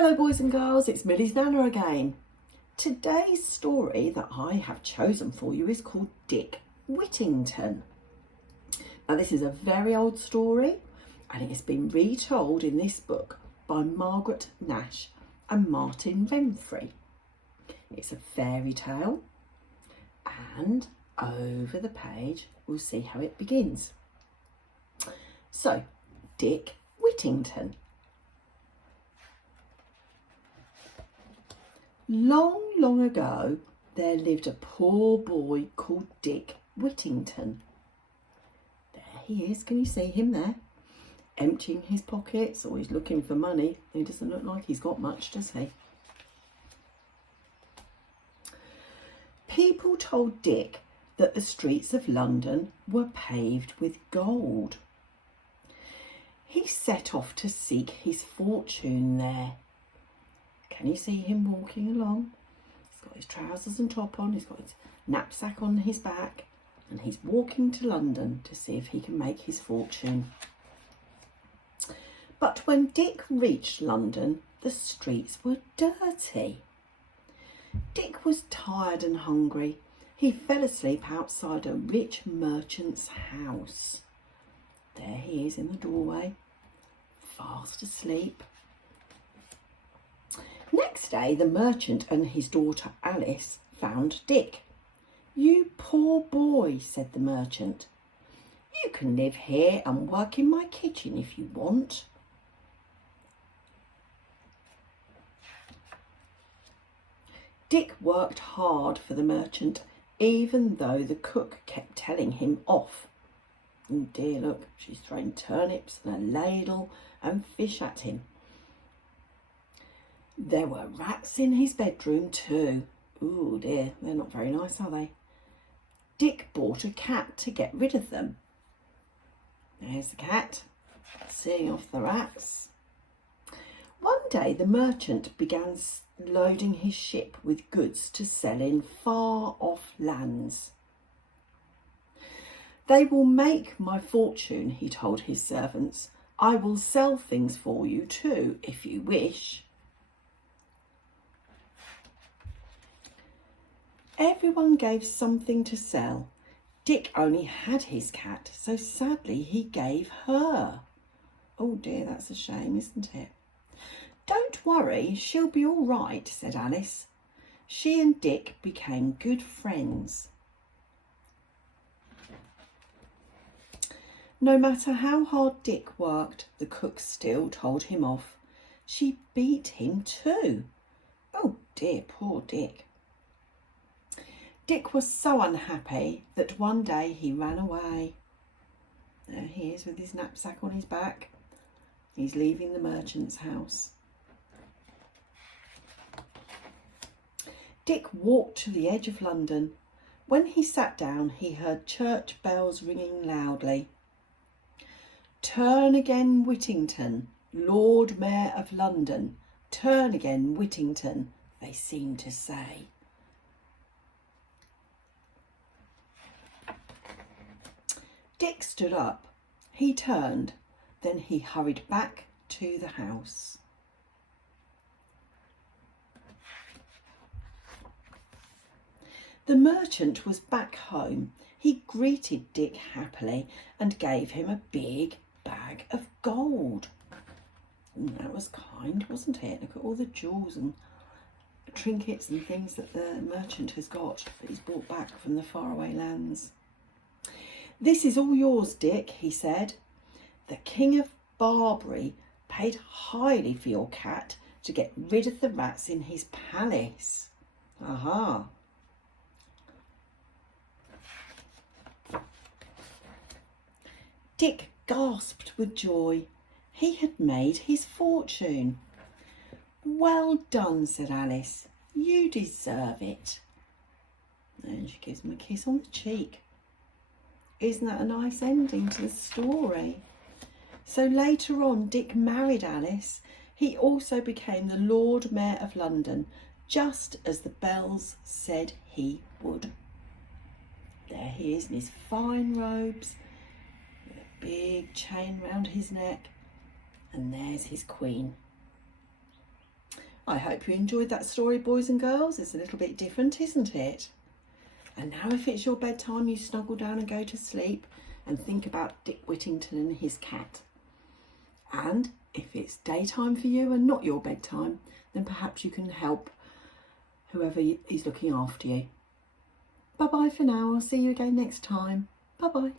Hello boys and girls, it's Millie's Nanna again. Today's story that I have chosen for you is called Dick Whittington. Now this is a very old story and it has been retold in this book by Margaret Nash and Martin Renfrey. It's a fairy tale and over the page we'll see how it begins. So, Dick Whittington. Long, long ago, there lived a poor boy called Dick Whittington. There he is, can you see him there? Emptying his pockets, always looking for money. He doesn't look like he's got much, does he? People told Dick that the streets of London were paved with gold. He set off to seek his fortune there. Can you see him walking along? He's got his trousers and top on, he's got his knapsack on his back, and he's walking to London to see if he can make his fortune. But when Dick reached London, the streets were dirty. Dick was tired and hungry. He fell asleep outside a rich merchant's house. There he is in the doorway, fast asleep. Next day, the merchant and his daughter Alice found Dick. "You poor boy," said the merchant. "You can live here and work in my kitchen if you want." Dick worked hard for the merchant, even though the cook kept telling him off. Oh dear, look, she's throwing turnips and a ladle and fish at him. There were rats in his bedroom too. Oh dear, they're not very nice, are they? Dick bought a cat to get rid of them. There's the cat, seeing off the rats. One day the merchant began loading his ship with goods to sell in far-off lands. "They will make my fortune," he told his servants. "I will sell things for you too, if you wish." Everyone gave something to sell. Dick only had his cat, so sadly he gave her. Oh dear, that's a shame, isn't it? "Don't worry, she'll be all right," said Alice. She and Dick became good friends. No matter how hard Dick worked, the cook still told him off. She beat him too. Oh dear, poor Dick. Dick was so unhappy that one day he ran away. There he is with his knapsack on his back. He's leaving the merchant's house. Dick walked to the edge of London. When he sat down, he heard church bells ringing loudly. "Turn again, Whittington, Lord Mayor of London. Turn again, Whittington," they seemed to say. Dick stood up. He turned, then he hurried back to the house. The merchant was back home. He greeted Dick happily and gave him a big bag of gold. That was kind, wasn't it? Look at all the jewels and trinkets and things that the merchant has got that he's brought back from the faraway lands. "This is all yours, Dick," he said. "The King of Barbary paid highly for your cat to get rid of the rats in his palace." Aha. Dick gasped with joy. He had made his fortune. "Well done," said Alice. "You deserve it." And she gives him a kiss on the cheek. Isn't that a nice ending to the story? So later on, Dick married Alice. He also became the Lord Mayor of London, just as the bells said he would. There he is in his fine robes, with a big chain round his neck, and there's his queen. I hope you enjoyed that story, boys and girls. It's a little bit different, isn't it? And now if it's your bedtime, you snuggle down and go to sleep and think about Dick Whittington and his cat. And if it's daytime for you and not your bedtime, then perhaps you can help whoever is looking after you. Bye-bye for now. I'll see you again next time. Bye-bye.